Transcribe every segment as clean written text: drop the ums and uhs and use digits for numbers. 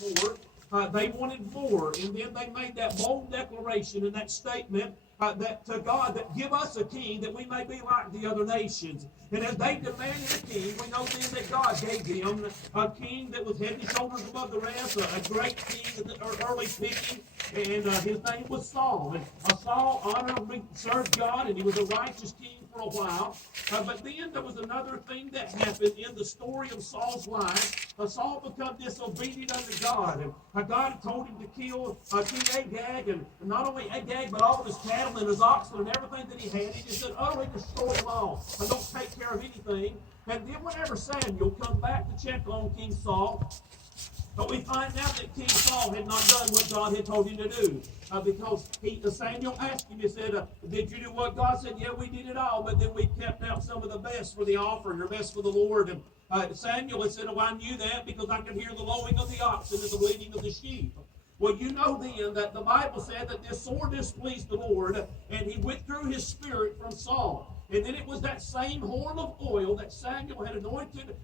more. They wanted more, and then they made that bold declaration and that statement that to God, that give us a king that we may be like the other nations. And as they demanded a king, we know then that God gave them a king that was head and shoulders above the rest, a great king, early picking, and his name was Saul. And Saul honorably served God, and he was a righteous king for a while. But then there was another thing that happened in the story of Saul's life. Saul became disobedient unto God, and God had told him to kill King Agag, and not only Agag, but all of his cattle and his oxen and everything that he had. He just said, utterly destroy them all, and don't take care of anything. And then whenever Samuel come back to check on King Saul, but we find out that King Saul had not done what God had told him to do. Because Samuel asked him, he said, did you do what God said? Yeah, we did it all, but then we kept out some of the best for the offering, or best for the Lord. And Samuel had said, oh, I knew that because I could hear the lowing of the oxen and the bleating of the sheep. Well, you know then that the Bible said that this sword displeased the Lord, and he withdrew his spirit from Saul. And then it was that same horn of oil that Samuel had anointed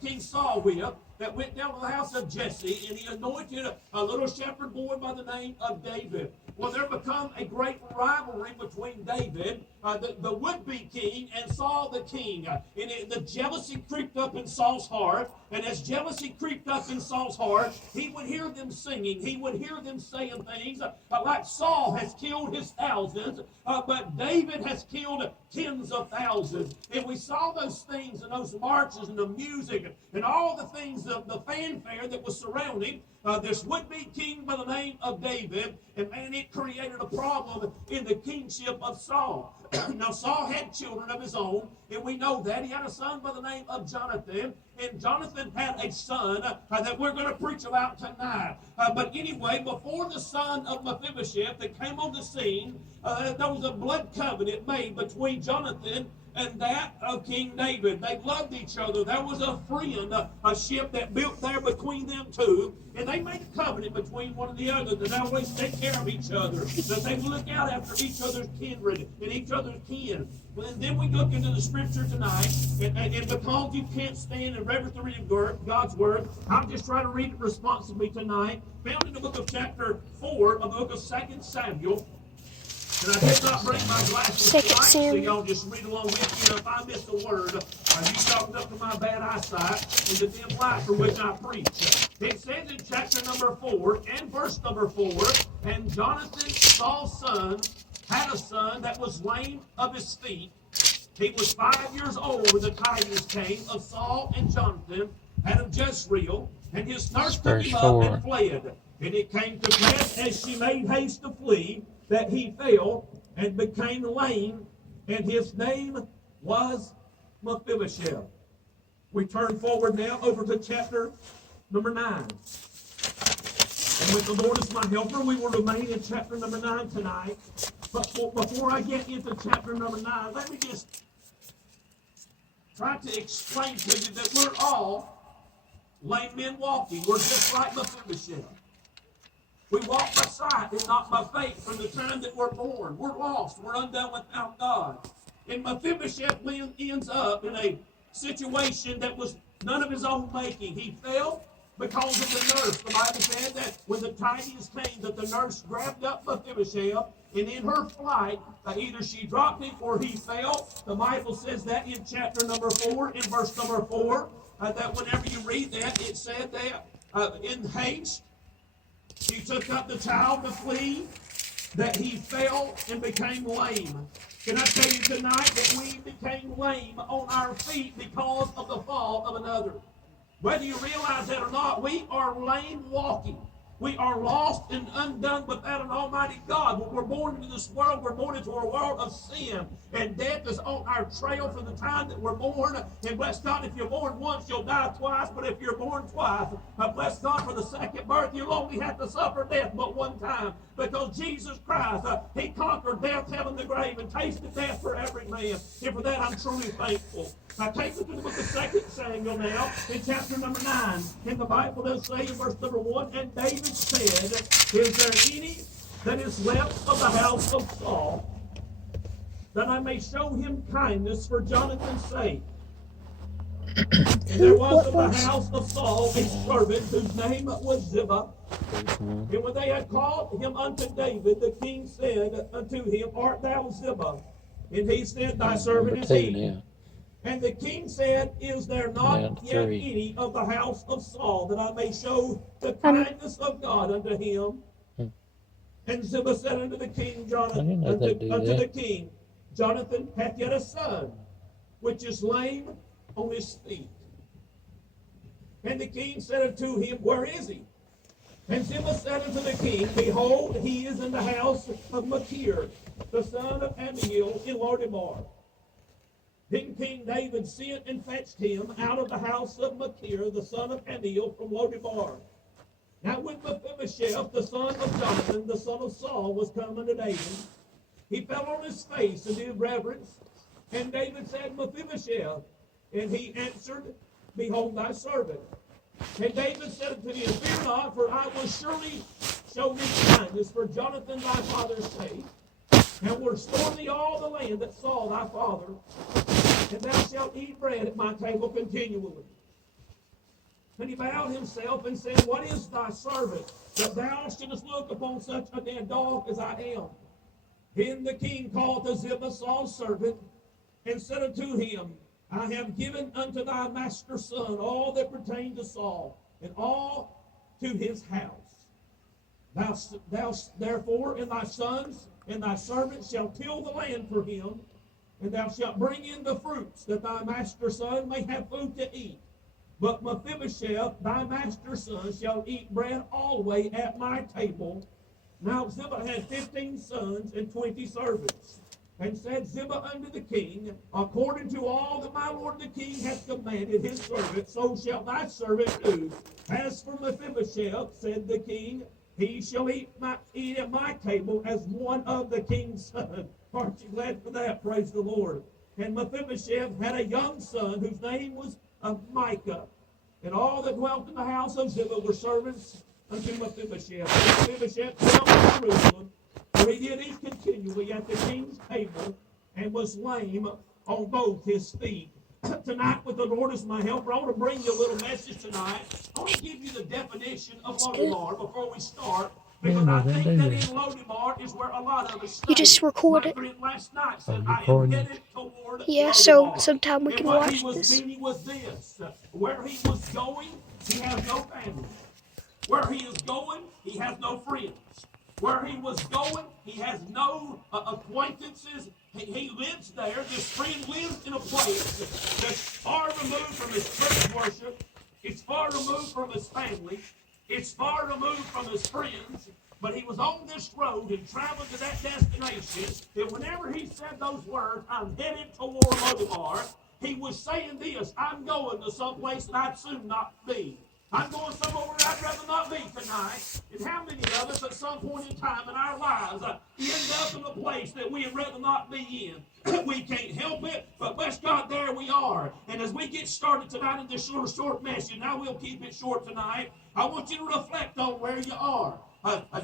King Saul with that went down to the house of Jesse, and he anointed a little shepherd boy by the name of David. Well, there become a great rivalry between David, the would-be king, and Saul the king. And the jealousy creeped up in Saul's heart, and as jealousy creeped up in Saul's heart, he would hear them singing, he would hear them saying things like Saul has killed his thousands, but David has killed tens of thousands. And we saw those things and those marches and the music and all the things, the fanfare that was surrounding this would-be king by the name of David, and man, it created a problem in the kingship of Saul. Now, Saul had children of his own, and we know that. He had a son by the name of Jonathan, and Jonathan had a son that we're going to preach about tonight. But anyway, before the son of Mephibosheth that came on the scene, there was a blood covenant made between Jonathan and that of King David. They loved each other. There was a friend, a ship that built there between them two, and they made a covenant between one and the other that they always take care of each other, that they would look out after each other's kindred and each other's kin. Well, and then we look into the scripture tonight, and because you can't stand and reverence the reading of God's word, I'm just trying to read it responsibly tonight. Found in the book of chapter 4 of the book of 2 Samuel. And I did not bring my glasses tonight, so y'all just read along with me. If I miss a word, you chalked up to my bad eyesight and the dim light for which I preach. It says in chapter number 4 and verse number 4, and Jonathan, Saul's son, had a son that was lame of his feet. He was 5 years old when the tidings came of Saul and Jonathan and of Jezreel, and his nurse took him up and fled. And it came to pass, as she made haste to flee, that he fell and became lame, and his name was Mephibosheth. We turn forward now over to chapter number 9. And with the Lord as my helper, we will remain in chapter number 9 tonight. But before I get into chapter number 9, let me just try to explain to you that we're all lame men walking. We're just like Mephibosheth. We walk by sight and not by faith from the time that we're born. We're lost. We're undone without God. And Mephibosheth ends up in a situation that was none of his own making. He fell because of the nurse. The Bible said that when the tidings came that the nurse grabbed up Mephibosheth, and in her flight, either she dropped him or he fell. The Bible says that in chapter number 4, in verse number 4, that whenever you read that, it said that in haste, he took up the child to flee, that he fell and became lame. Can I tell you tonight that we became lame on our feet because of the fall of another? Whether you realize that or not, we are lame walking. We are lost and undone without an almighty God. When we're born into this world, we're born into a world of sin. And death is on our trail from the time that we're born. And bless God, if you're born once, you'll die twice. But if you're born twice, bless God for the second birth, you'll only have to suffer death but one time. Because Jesus Christ, he conquered death, hell, and the grave, and tasted death for every man. And for that, I'm truly thankful. I take you to the book of 2 Samuel now, in chapter number 9. And the Bible does say in verse number 1, and David said, is there any that is left of the house of Saul, that I may show him kindness for Jonathan's sake? And there was of the house of Saul a servant whose name was Ziba. And when they had called him unto David, the king said unto him, Art thou Ziba? And he said, Thy servant is he. And the king said, Is there not yet any of the house of Saul, that I may show the kindness of God unto him? And Ziba said unto the king, Jonathan, unto the king, Jonathan hath yet a son, which is lame on his feet. And the king said unto him, Where is he? And Ziba said unto the king, Behold, he is in the house of Machir, the son of Amiel, in Lodebar. Then King David sent and fetched him out of the house of Machir, the son of Amiel, from Lodebar. Now when Mephibosheth, the son of Jonathan, the son of Saul, was come unto David, he fell on his face and did reverence. And David said, Mephibosheth. And he answered, Behold thy servant. And David said unto him, Fear not, for I will surely show thee kindness for Jonathan thy father's sake, and will restore thee all the land that Saul thy father, and thou shalt eat bread at my table continually. And he bowed himself and said, What is thy servant, that thou shouldest look upon such a dead dog as I am? Then the king called to Ziba, Saul's servant, and said unto him, I have given unto thy master's son all that pertained to Saul, and all to his house. Thou therefore and thy sons and thy servants shall till the land for him, and thou shalt bring in the fruits, that thy master's son may have food to eat. But Mephibosheth, thy master's son, shall eat bread always at my table. Now Ziba had 15 sons and 20 servants. And said Ziba unto the king, According to all that my lord the king hath commanded his servant, so shall thy servant do. As for Mephibosheth, said the king, he shall eat at my table as one of the king's sons. Aren't you glad for that? Praise the Lord. And Mephibosheth had a young son whose name was Micah. And all that dwelt in the house of Ziba were servants unto Mephibosheth. And Mephibosheth dwelt in Jerusalem, for he did eat continually at the king's table, and was lame on both his feet. Tonight, with the Lord as my helper, I want to bring you a little message tonight. I want to give you the definition of Lodebar before we start, because I think that in Lodebar is where a lot of us stay. You just record it. Last night said, I am headed toward Yeah, Lodebar. so sometime we can watch What he was this. meaning was this: where he was going, he has no family. Where he is going, he has no friends. Where he was going, he has no acquaintances. He lives there. This friend lives in a place that's far removed from his church worship. It's far removed from his family. It's far removed from his friends. But he was on this road and traveled to that destination. And whenever he said those words, I'm headed toward Lodebar, he was saying this: I'm going to some place that I'd soon not be. I'm going somewhere where I'd rather not be tonight. And how many of us at some point in time in our lives end up in a place that we'd rather not be in? We can't help it, but bless God, there we are. And as we get started tonight in this short message, and I will keep it short tonight, I want you to reflect on where you are.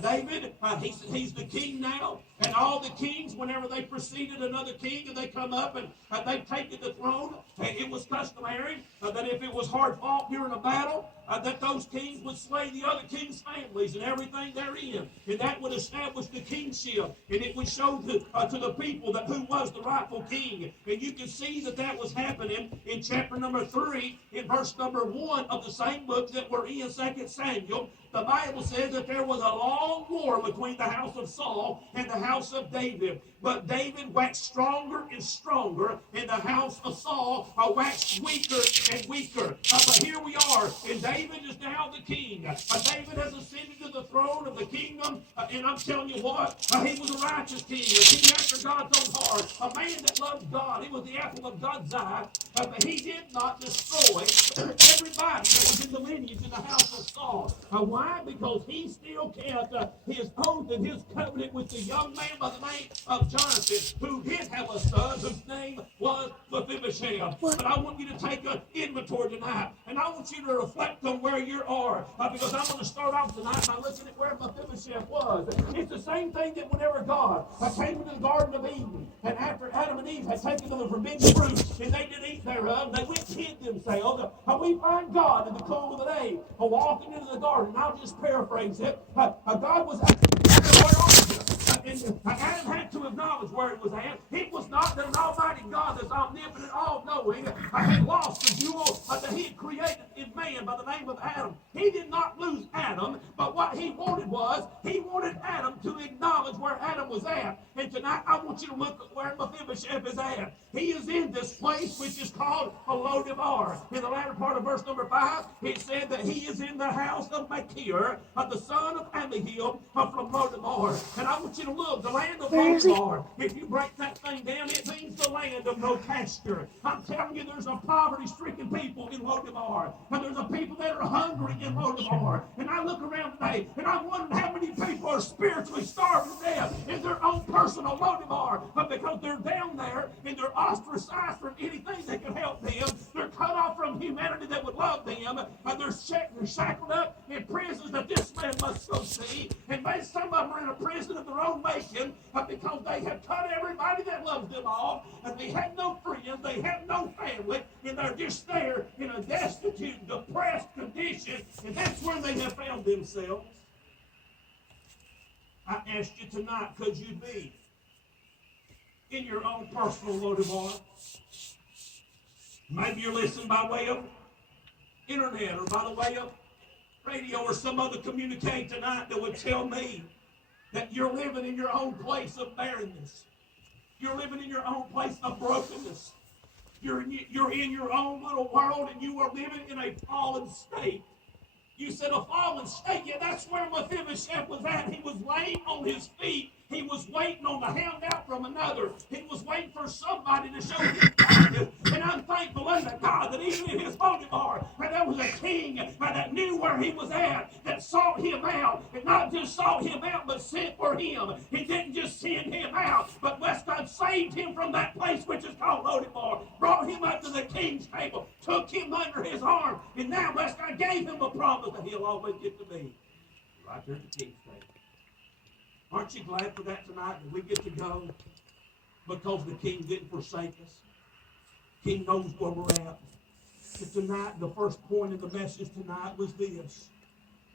David, he's the king now, and all the kings, whenever they preceded another king and they come up and they've taken the throne, it was customary that if it was hard fought during a battle, that those kings would slay the other kings' families and everything therein, and that would establish the kingship, and it would show to the people that who was the rightful king. And you can see that was happening in chapter number 3, in verse number 1 of the same book that we're in, 2 Samuel. The Bible says that there was a long war between the house of Saul and the house of David. But David waxed stronger and stronger, and the house of Saul waxed weaker and weaker. But here we are, and David is now the king. David has ascended to the throne of the kingdom, and I'm telling you what, he was a righteous king, a king after God's own heart, a man that loved God. He was the apple of God's eye, but he did not destroy everybody that was in the lineage in the house of Saul. Why? Because he still kept his oath and his covenant with the young man by the name of Jonathan who did have a son whose name was Mephibosheth. But I want you to take an inventory tonight, and I want you to reflect on where you are, because I'm going to start off tonight by looking at where Mephibosheth was. It's the same thing that whenever God came into the Garden of Eden, and after Adam and Eve had taken of the forbidden fruit, and they did eat thereof, they went and hid themselves. We find God in the cool of the day, walking into the garden. I'll just paraphrase it. God was and Adam had to acknowledge where it was at. It was not that an almighty God that's omnipotent, all-knowing, had lost the jewel that he had created in man by the name of Adam. He did not lose Adam, but what he wanted was, he wanted Adam to acknowledge where Adam was at. And tonight, I want you to look at where Mephibosheth is at. He is in this place which is called a Lodebar. In the latter part of verse number 5, it said that he is in the house of Machir, the son of Ammiel, from Lodebar. And I want you to look, the land of Lodebar, if you break that thing down, it means the land of no pasture. I'm telling you, there's a poverty-stricken people in Lodebar. And there's a people that are hungry in Lodebar. And I look around today, and I'm wondering how many people are spiritually starved to death in their own personal Lodebar. But because they're down there, and they're ostracized from anything that can help them, they're cut off from humanity that would love them, and they're shackled up in prisons that this man must go see. And maybe some of them are in a prison of their own making, because they have cut everybody that loves them off, and they have no friends, they have no family, and they're just there in a destitute, depressed condition, and that's where they have found themselves. I asked you tonight, could you be in your own personal Lodebar? Maybe you're listening by way of internet or by the way of radio or some other communication tonight that would tell me that you're living in your own place of barrenness. You're living in your own place of brokenness. You're in your own little world, and you are living in a fallen state. You said a fallen state. Yeah, that's where Mephibosheth was at. He was laying on his feet. He was waiting on the handout from another. He was waiting for somebody to show him kindness. And I'm thankful unto God that even in his Lodebar, there was a king that knew where he was at, that sought him out. And not just sought him out, but sent for him. He didn't just send him out, but West God saved him from that place which is called Lodebar, brought him up to the king's table, took him under his arm, and now West God gave him a promise that he'll always get to be right there at the king's table. Aren't you glad for that tonight, that we get to go because the king didn't forsake us? King knows where we're at. But tonight, the first point of the message tonight was this: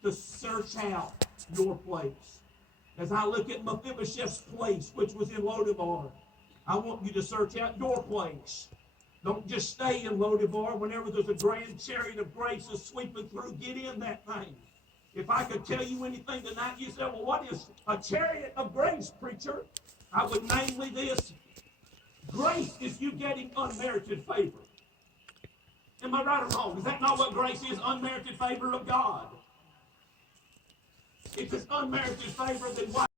to search out your place. As I look at Mephibosheth's place, which was in Lodebar, I want you to search out your place. Don't just stay in Lodebar. Whenever there's a grand chariot of grace is sweeping through, get in that thing. If I could tell you anything tonight, you say, well, what is a chariot of grace, preacher? I would namely this: grace is you getting unmerited favor. Am I right or wrong? Is that not what grace is? Unmerited favor of God. If it's unmerited favor, then why?